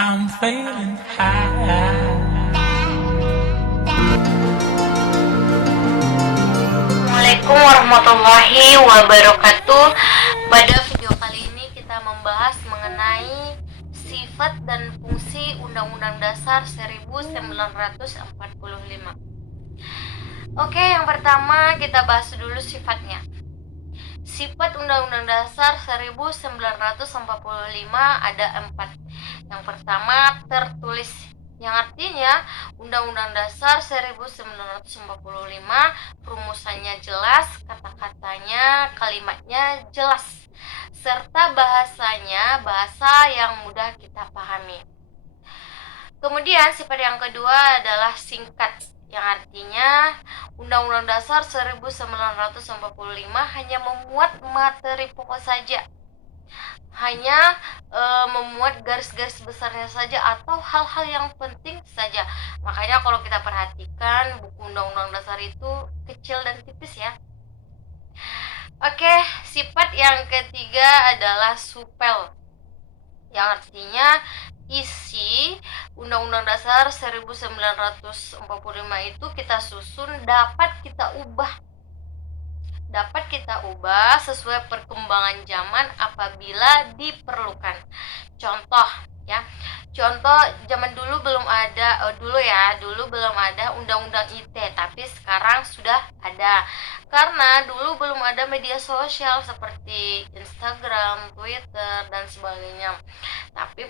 I'm feeling high. Assalamualaikum warahmatullahi wabarakatuh. Pada video kali ini kita membahas mengenai sifat dan fungsi Undang-Undang Dasar 1945. Oke, yang pertama kita bahas dulu sifatnya. Sifat Undang-Undang Dasar 1945 ada 4. Yang pertama tertulis, yang artinya Undang-Undang Dasar 1945 rumusannya jelas, kata-katanya, kalimatnya jelas, serta bahasanya bahasa yang mudah kita pahami. Kemudian sifat yang kedua adalah singkat, yang artinya Undang-Undang Dasar 1945 hanya memuat materi pokok saja, hanya memuat garis-garis besarnya saja atau hal-hal yang penting saja. Makanya kalau kita perhatikan buku Undang-Undang Dasar itu kecil dan tipis ya. Oke, sifat yang ketiga adalah supel, yang artinya isi Undang-Undang Dasar 1945 itu kita susun, dapat kita ubah sesuai perkembangan zaman apabila diperlukan. Contoh ya. Contoh zaman dulu belum ada dulu belum ada undang-undang ITE, tapi sekarang sudah ada. Karena dulu belum ada media sosial seperti Instagram, Twitter dan sebagainya. Tapi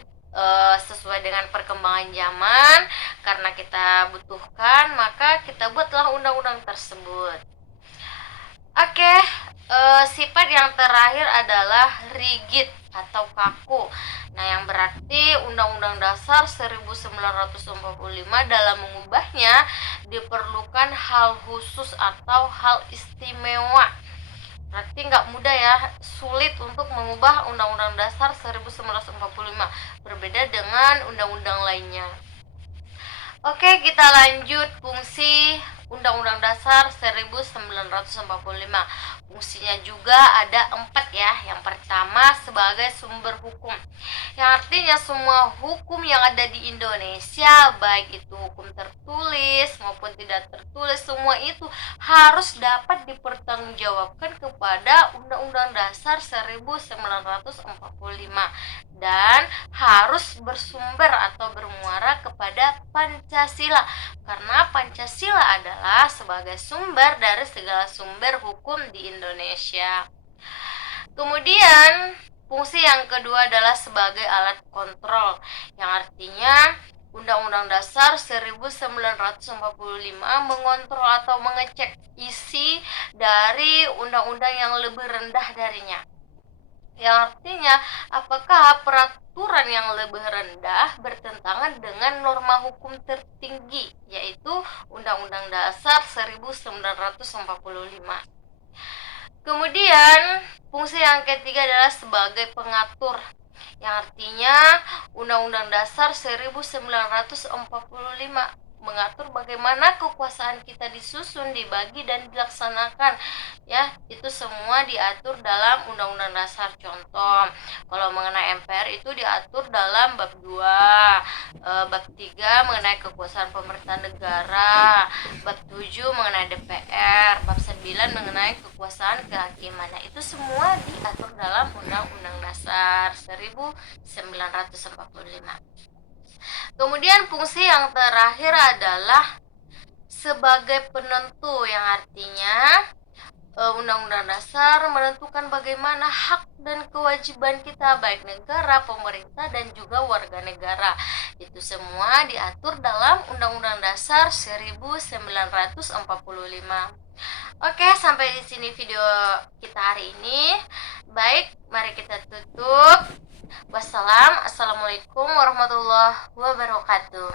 sesuai dengan perkembangan zaman, karena kita butuhkan, maka kita buatlah undang-undang tersebut. Oke, sifat yang terakhir adalah rigid atau kaku. Nah, yang berarti Undang-Undang Dasar 1945 dalam mengubahnya diperlukan hal khusus atau hal istimewa. Berarti nggak mudah ya, sulit untuk mengubah Undang-Undang Dasar 1945, berbeda dengan undang-undang lainnya. Oke, kita lanjut fungsi Undang-Undang Dasar 1945. Fungsinya juga ada 4 ya. Yang pertama sebagai sumber hukum, yang artinya semua hukum yang ada di Indonesia, baik itu hukum tertulis maupun tidak tertulis, semua itu harus dapat dipertanggungjawabkan kepada Undang-Undang Dasar 1945 dan harus bersumber atau bermuara kepada Pancasila, karena Pancasila adalah sebagai sumber dari segala sumber hukum di Indonesia. Kemudian fungsi yang kedua adalah sebagai alat kontrol, yang artinya Undang-Undang Dasar 1945 mengontrol atau mengecek isi dari undang-undang yang lebih rendah darinya, yang artinya apakah peraturan yang lebih rendah bertentangan dengan norma hukum tertinggi, yaitu Undang-Undang Dasar 1945. Kemudian fungsi yang ketiga adalah sebagai pengatur, yang artinya Undang-Undang Dasar 1945 mengatur bagaimana kekuasaan kita disusun, dibagi dan dilaksanakan ya. Itu semua diatur dalam Undang-Undang Dasar. Contoh, kalau mengenai MPR itu diatur dalam bab 2, bab 3 mengenai kekuasaan pemerintah negara, bab 7 mengenai DPR, bab 9 mengenai kekuasaan kehakiman. Nah, itu semua diatur dalam Undang-Undang Dasar 1945. Kemudian fungsi yang terakhir adalah sebagai penentu, yang artinya Undang-Undang Dasar menentukan bagaimana hak dan kewajiban kita, baik negara, pemerintah, dan juga warga negara. Itu semua diatur dalam Undang-Undang Dasar 1945. Oke, sampai di sini video kita hari ini. Baik, mari kita tutup. Assalamualaikum warahmatullahi wabarakatuh.